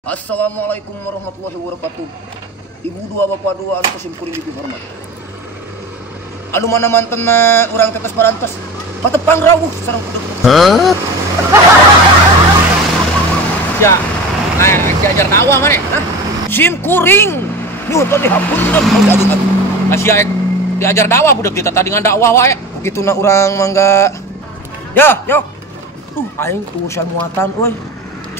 Assalamualaikum warahmatullahi wabarakatuh. Ibu dua bapak dua anu kusim kuring di hormat. Anu mana mantena urang tetes parantos. Patepang rawuh sareng kudu. Ya, kayak diajar dakwah mana? Hah? Sim kuring. Nyuhun tadi hapunten adu-adu. Masih diajar dakwah budak kita tadi dengan dakwah wae. Begituna urang mangga. Ya, yo. Aing urusan muatan euy.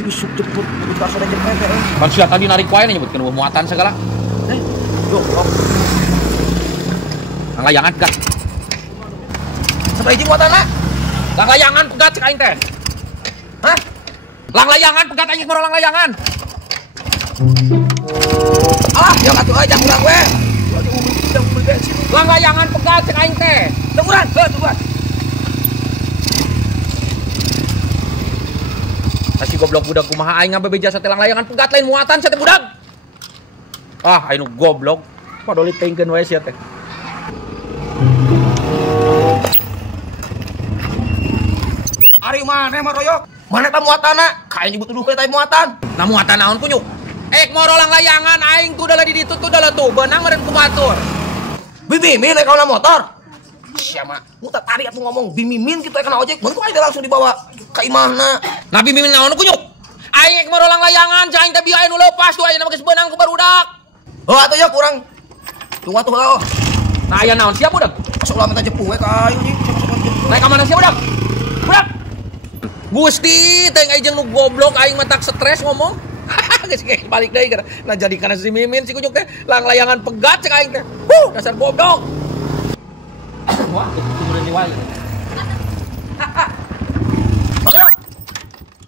Disuk jemput di pasar jepet euy. Manusia tadi narik wae nyebutkeun muatan segala. Yo, Langlayangan pegat. Sampai hiji muatanna. Langlayangan pegat cek aing teh. Hah? Langlayangan pegat aing moro langlayangan. Yo atuh aja urang we. Langlayangan pegat cek aing teh. Teu urang, teu. Kasih goblok budak kumaha aing ngabebeja sate langlayangan pegat lain muatan sate budak. Aing nu goblok. Padoli tengkeun wae sia teh. Ari maneh mah royok. Mana ta muatanna? Kain ibu tuduh ke ta muatan. Nah muatan naon kunyuk? Moro langlayangan aing tuh dalah di ditu tuh dalah tuh beunang meureun ku batur. Bimimin naik kaula motor. Siapa? Muta tadi atuh ngomong bimimin kita kena ojek. Bentuk aja langsung dibawa ka imahna. Nah bimimin naon kunyuk? Aing moro langlayangan aing teh bieu nu leupas tuh ayeuna geus beunang ku barudak. Atuh ya kurang. Tunggu atuh heuh. Nah aya naon sia budak? Masuk ulah minta jepuh we ka aing nih. Naik ka mana sia budak? Budak. Gusti teh aing nu goblok aing mah tak stres ngomong. Geus ge balik deui kana. Nah jadi kana si mimin si kunyuk teh langlayangan pegat cek aing teh. Dasar goblok. Wah, kemudian diwali. Ayo.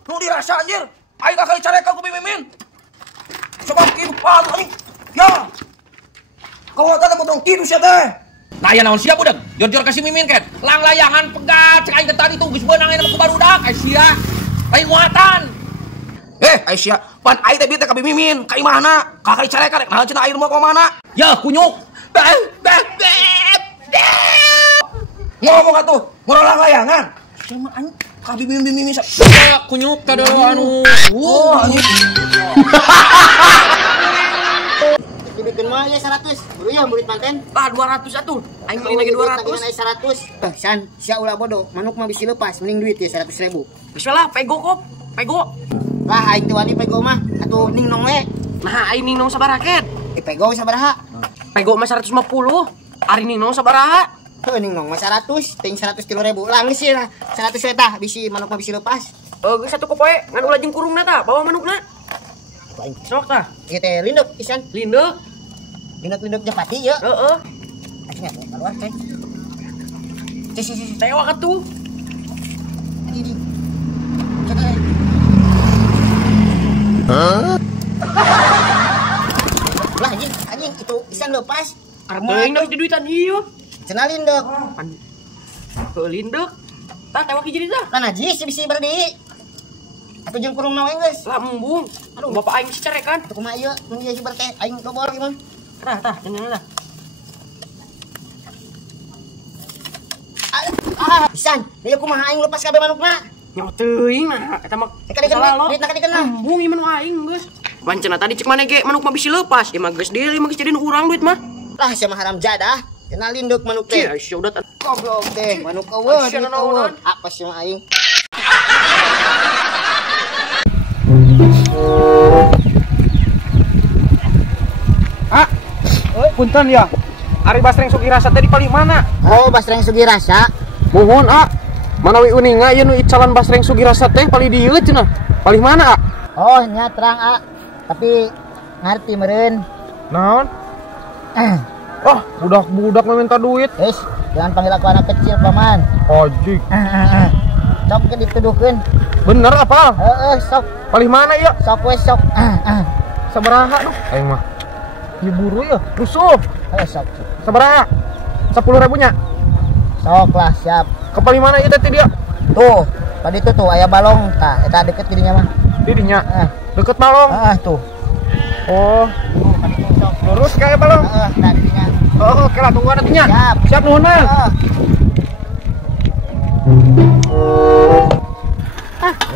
Nu dirasa anjir. Aing kakak dicarekan ku bimimin. Coba kieu palu anjing. Ya. Kau tadi potong kieu sia teh. Nah aya naon sia budak? Jor-jor kasih mimin ket. Langlayangan pegat cek aing teh tadi tuh geus beunang ayeuna ku barudak. Sia. Lain muatan. Aisyah, pan aing teh bieu teh ka bimimin, ka imahna. Kakak dicarekan rek naon cenah air mau ka mana? Ya kunyuk. Ngomong atuh, ngorolang layangan. Sama anjing ka bimimin sa. Ya kunyuk kada anu. Anjing. Dibikin mah ya 100. Buru ya murid manten. 200 atuh. Aing beli lagi 200. Tagihan 100. San, sia ulah bodoh. Manuk mah bisa lepas, mending duit ya 100.000. Geus lah pego kop. Pego. Lah aing teh wani pego mah atuh ning nong we. Nah aing ningnom sabaraha ket? Pego sabaraha? Pego mah 150. Ari ningnom sabaraha? Heuh ning nong mah 100, ting 100.000. Langis sih lah. 100 we tah bisi manuk mah bisa lepas. Geus satu kop we ngan ulah jeung kurungna tah, bawa manukna. Aing Sok tah. ieu teh linduk pisan. Lindeuh. Linduk japati ye. Heeh. Atuh atuh keluar teh. Si. Tewak atuh. Ini. Cekai. Lah anjing itu pisan lepas. Teuing geus di duitan ieu. Cenah linduk. Heuh lindeuh. Tah tewak hiji tah. Lah najis bisi berdi. Atuh jeung kurung nawe geus. Lah embung. Aduh bapak aing si carekan. Tuh kumaha ieu mun ieu berteh aing dobol ieu mah. Tah jangan lah. Pisan, ieu kumaha aing lepas kabeh manukna. Nya teuing mah eta mah. Teka dikeun, duitna kadikeun lah. Embung ieu manu aing geus. Pancena tadi cek mana ge manuk mah bisa lepas. Ieu mah geus deui mah geus jadiin urang duit mah. Lah sia mah haram jadah. Kenal linduk manuk teh. Sia udah Goblok teh, manuk eueuh, Sia, duit naon. eueuh. Apa sih mah aing? Punten ya. Ari Basreng Sugirasa teh di paling mana? Oh, Basreng Sugirasa. Muhun, manawi uninga ieu nu calon Basreng Sugirasa teh paling dieu cenah. Paling mana, Oh, nya terang, Tapi ngarti meureun. Naon? Budak-budak meminta duit. Jangan panggil aku anak kecil, Paman. Ojik. Sok ke dituduhkeun. Bener apa? Sok. Paling mana ya? Sok we sok. Sabaraha duh? Aing mah. Ieu buru ya, rusuh. Sok. Sabaraha? 10.000 nya. Sok lah, siap. Ke paling mana ieu teh dia? Tuh, tadi tuh aya balong, tah eta deket didinya mah. Di dinya. Deket balong. Tuh. Oh, Sok. lurus kayak balong. Tah didinya. Oh, oke lah tunggu ada dinya. Siap. Siap nuhun mah.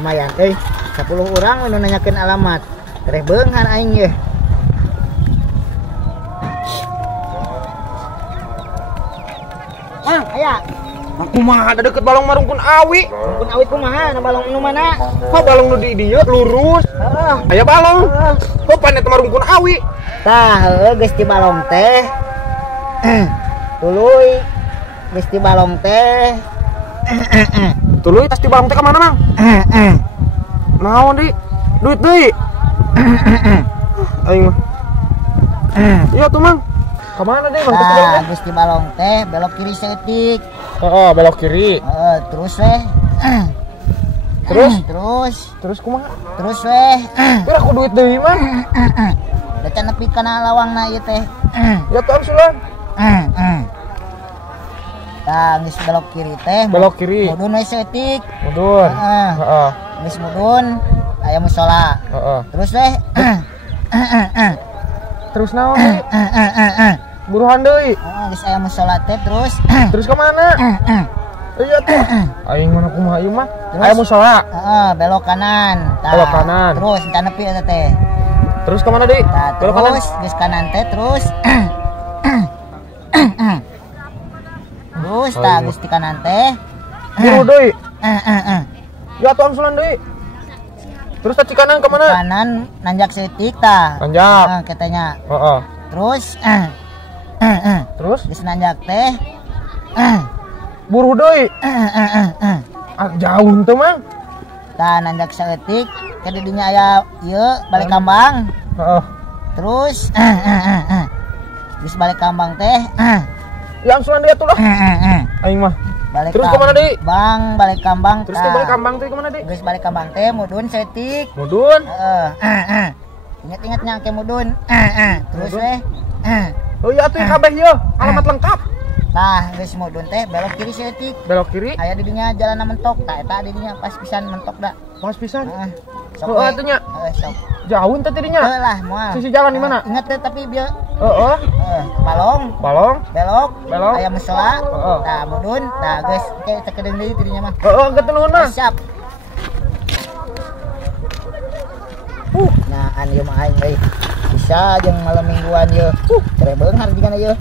Lumayan, 10 orang nu nanyakeun alamat. Tereh beungan aing ye. Mang, aya. Aku mah ada deket balong marungkun awi. Kun awit kumaha na balong nu mana? Oh balong nu di dieu lurus. Heeh. Aya balong. Oh panet marungkun awi. Tah heueuh geus ti balong teh. Tuluy geus ti balong teh. Tuluy tas di balong teh ka mana, Mang? Naon, Di? Duit deui. Aing mah. Iya tuh, Mang. Ka mana deui, Mang? Tah geus ti balong teh belok kiri seutik. Heeh, belok kiri. Terus weh. Terus kumaha? Terus weh. Kira aku duit deui mah. Da can nepi kana lawangna ieu teh. Ya tuh sulan. Tah geus belok kiri teh. Belok kiri. Mudun we seutik. Mudun. Heeh. Geus mudun aya mushola. Heeh. Terus weh. Terus naon, Di? Buruhan deui. Geus aya mushola teh terus. Terus ke mana? Iya tuh. Aing mana kumaha ieu mah? Aya mushola. Belok kanan. Tah, Belok kanan. Terus entar nepi eta teh. Terus ke mana, Di? Tah, Belok kanan. terus geus kanan teh terus. Terus tah geus di kanan teh. Buru deui. Ya tuh sulan deui. Terus tadi kanan ke mana? Kanan nanjak seutik tah. Nanjak. Katanya. Heeh. Terus Terus geus nanjak teh. buru deui. Jauh teu, Mang. Tah nanjak seutik ke di dinya aya ieu balik kambang. Heeh. Terus geus balik kambang teh. Yang sulan deui atuh lah. Aing mah. Balik Terus ke mana, Di? Bang, balik kambang. Terus ke balik kambang teh ke mana, Di? Geus balik kambang teh mudun seutik. Mudun. Ingat-ingat nyangke mudun. Terus Mudun. weh. Oh iya atuh kabeh ieu, alamat lengkap. Tah geus mudun teh belok kiri seutik. Belok kiri. Aya di dinya jalan mentok. Tah eta di dinya pas pisan mentok da. Pas pisan. Sok Oh, we. atunya. Sok. Jauh teh tidinya. Heuh lah moal. Sisi jalan di mana? Ingat teh tapi bieu Heeh. balong Balong. belok Belok. aya mushola. Heeh. Tah mudun. Tah geus teh tekedeung deui tidinya mah. Heeh, geus nuhun mah. Siap. Nah, an ieu mah aing euy. Bisa jeung malam mingguan ieu. Tere beunghar digana ieu.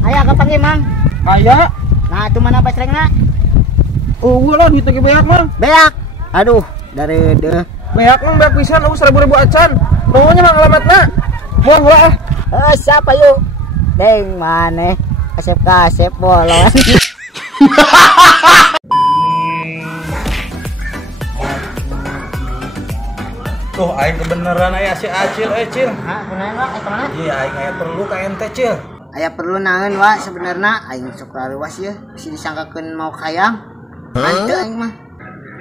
Aya kapan ieu, Mang? Aya. Nah, itu mana basrengna? Eueuh lah duit ge beak, Mang. Beak. Aduh, dareudeuh. Beak mah beak pisan, 1000 acan. Pokoknya Mang alamatna. Moal heula ah. Siapa yuk? Deng maneh. Kasep bolon. Tuh aing kebeneran aya si Acil Cil. Hah, kunaon wa? Kemana? Iya aing aya perlu ka ente Cil. Aya perlu naon wa sebenarnya aing sok laluas ye. Bisi disangkakeun mau kayang. Hanteu aing mah.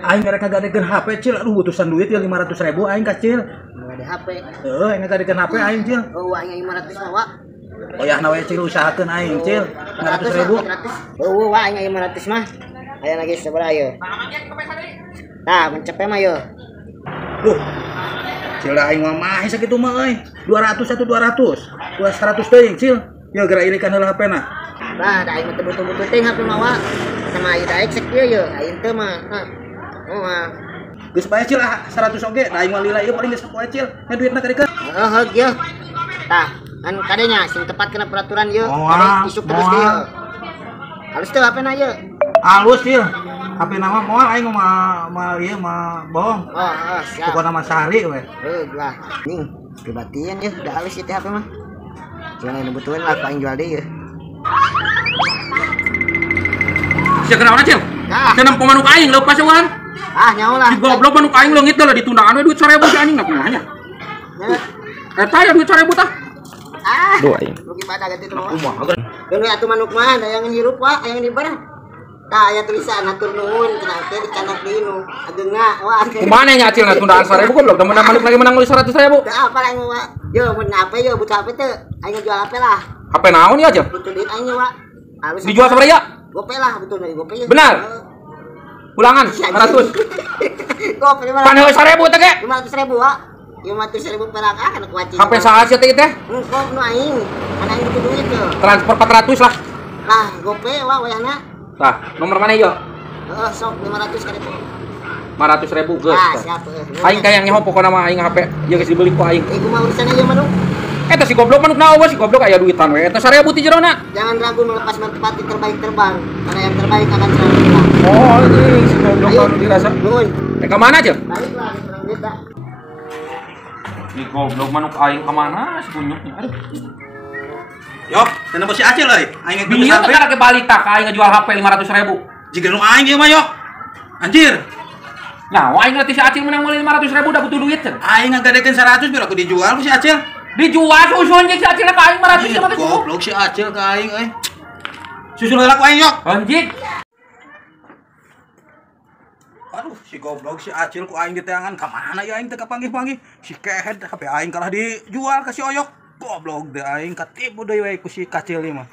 Aing gara kagadekeun HP Cil. Aduh butusan duit ya 500.000 aing ka Cil. Nu ada HP. Heeh aing ngagadekeun HP aing Cil. Oh, aing 500 mah wa. Oh ya nawe Cil usahakeun aing Cil. 500.000. Oh, wa aing 500 mah. Aya lagi sabaraha ye? Tah, mencepe mah ye. Duh. Cil da aing mah sakitu mah euy. 200 atau 200. 200 teuing Cil. Ya gara irikan heula HP-na. Bah, da aing teh butuh-butuh teh HP mah wa. Sama ieu daek cek ieu ye. Aing teh mah. Oh, mah. Geus bae Cil 100 oge. Da aing mah lila ieu paling geus poe Cil. Nya duitna kadikeun. Heeh, ye. Tah, kan kadenya sing tepat kena peraturan ye. Moal, Kade isuk terus moal. ye. Halus teh HP-na ye. Halus Cil. HP nama moal aing mah ieu mah bohong. Oh, siap. Pokona mah sehari we. Lah, ning kebatian ye, udah halus ieu teh HP mah. Jangan dibutuhin lah aing jual deui ye. Sia kenaon Cil? Nah. Cenah pemanuk aing lepas eueuhan. Nyaho lah. Si goblok manuk aing leungit teh ditundaan we duit 1000 si anjing kumaha nya. Eta ya duit 1000 tah. Duh aing. Rugi pada ganti tuh. Kumaha? Geus atuh manuk mah dayangan hirup wa, aya di barang. Tah aya tulisan atur nuhun cenah teh dicanak deui nu ageungna wa. Kumaha nya Acil tundaan 1000 goblok da menang manuk lagi menang 100.000. Tah apa aing wa? Yo mun HP yo butuh HP teh aing jual HP lah. HP naon ya Acil? Butuh duit aing wa. Halus Dijual sabaraha ya? Gope lah betul dari gope ya. Benar? Ulangan 100. Gope Pan 1000 teh ge. 500.000 wa. 500.000 perak kana kuaci. HP saha sia teh teh? Kok nu aing. Mana aing butuh duit yo. Transfer 400 lah. Lah gope wa wayahna. Tah, nomor mana yo? Sok 500 kali po. 500.000 geus. Ah, tah. siap. Aing kayang nyaho pokona mah aing HP. Ieu geus dibeli ku aing. Kumaha urusan aja manuk. Eta si goblok manuk naon si goblok aya duitan we. Eta 1.000 ti jerona. Jangan ragu melepas merpati terbaik terbang. Karena yang terbaik akan selalu menang. Oh, anjing si goblok Ayo, anu dirasa. nuhun. Ka mana aja? Baliklah di perang beda. Si goblok manuk aing ka mana si kunyuknya. Aduh. Yo, kenapa si Acil euy? Aing geus Dia sampai. teh kada balik tah ka aing ngajual HP 500.000. Jika nu aing ieu mah yo. Anjir. Nah, aing ngerti si Acil menang meuli 500.000 udah butuh duit cenah. Aing ngagadekeun 100 biar aku dijual ku si Acil. Dijual susun jeung si Acil ka aing 500.000. Goblok si Acil ka aing euy. Susul heula ku aing yo. Anjing. Aduh, si goblok si Acil ku aing diteangan ka mana ya aing teh kapanggih-panggih. Si kehed HP aing kalah dijual ka si Oyok. Goblok deh aing katipu deui we ku si Kacil ieu mah.